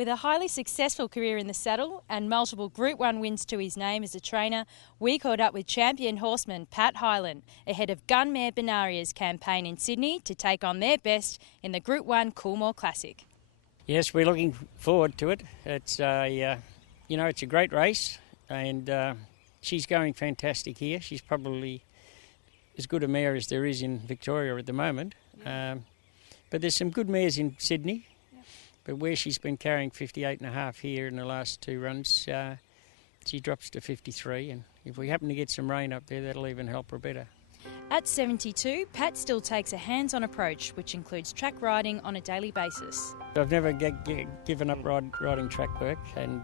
With a highly successful career in the saddle and multiple Group 1 wins to his name as a trainer, we caught up with champion horseman Pat Hyland ahead of gunmare Bonaria's campaign in Sydney to take on their best in the Group 1 Coolmore Classic. Yes, we're looking forward to it. It's it's a great race, and she's going fantastic here. She's probably as good a mare as there is in Victoria at the moment. But there's some good mares in Sydney. But where she's been carrying 58.5 here in the last two runs, she drops to 53. And if we happen to get some rain up there, that'll even help her better. At 72, Pat still takes a hands-on approach, which includes track riding on a daily basis. I've never given up riding track work, and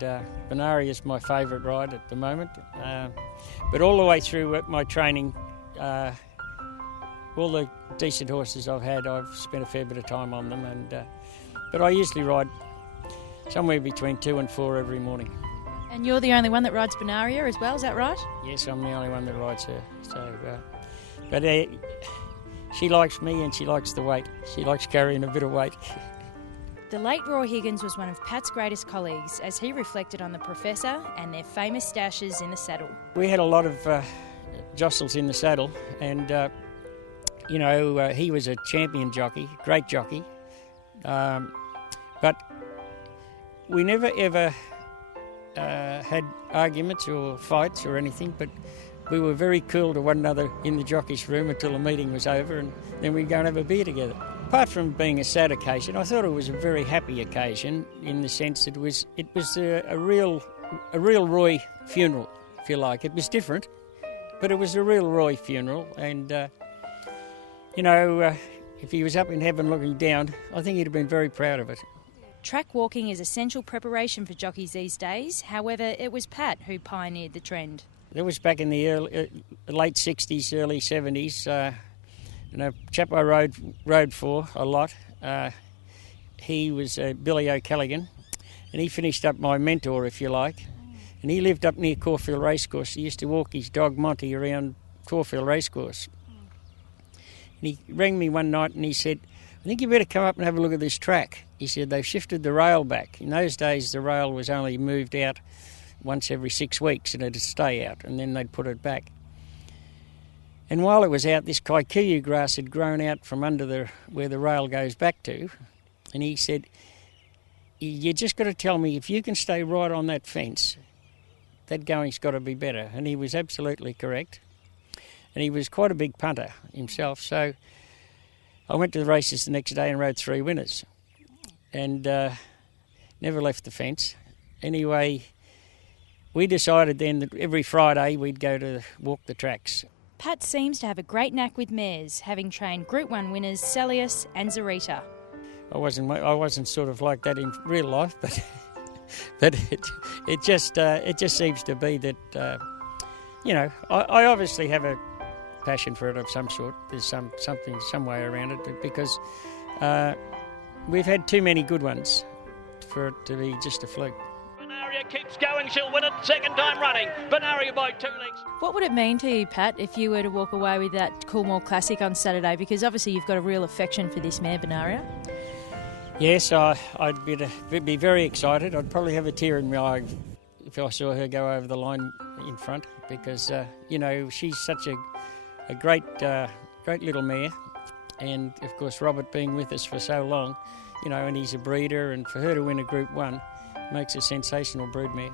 Bonaria is my favourite ride at the moment. But all the way through my training, all the decent horses I've had, I've spent a fair bit of time on them. But I usually ride somewhere between 2 and 4 every morning. And you're the only one that rides Bonaria as well, is that right? Yes, I'm the only one that rides her. But she likes me and she likes the weight. She likes carrying a bit of weight. The late Roy Higgins was one of Pat's greatest colleagues as he reflected on the Professor and their famous stashes in the saddle. We had a lot of jostles in the saddle, and he was a champion jockey, great jockey. But we never ever had arguments or fights or anything, but we were very cool to one another in the jockey's room until the meeting was over, and then we'd go and have a beer together. Apart from being a sad occasion, I thought it was a very happy occasion in the sense that it was a real Roy funeral, if you like. It was different, but it was a real Roy funeral, and if he was up in heaven looking down, I think he'd have been very proud of it. Track walking is essential preparation for jockeys these days. However, it was Pat who pioneered the trend. That was back in the late 60s, early 70s. A chap I rode for a lot. He was Billy O'Callaghan, and he finished up my mentor, if you like. And he lived up near Caulfield Racecourse. He used to walk his dog Monty around Caulfield Racecourse. And he rang me one night and he said, "I think you better come up and have a look at this track." He said, "They've shifted the rail back. In those days, the rail was only moved out once every 6 weeks and it'd stay out, and then they'd put it back. And while it was out, this kikuyu grass had grown out from under where the rail goes back to. And he said, "You just got to tell me if you can stay right on that fence, that going's got to be better." And he was absolutely correct. And he was quite a big punter himself, so I went to the races the next day and rode 3 winners, and never left the fence. Anyway, we decided then that every Friday we'd go to walk the tracks. Pat seems to have a great knack with mares, having trained Group 1 winners Celius and Zarita. I wasn't sort of like that in real life, but it just seems to be that I obviously have a passion for it of some sort. There's some way around it, because we've had too many good ones for it to be just a fluke. Bonaria keeps going, she'll win it second time running. Bonaria by 2 lengths. What would it mean to you, Pat, if you were to walk away with that Coolmore Classic on Saturday? Because obviously you've got a real affection for this mare, Bonaria. Yes, I'd be very excited. I'd probably have a tear in my eye if I saw her go over the line in front, because she's such a great little mare, and of course Robert being with us for so long, and he's a breeder, and for her to win a Group 1 makes a sensational brood mare.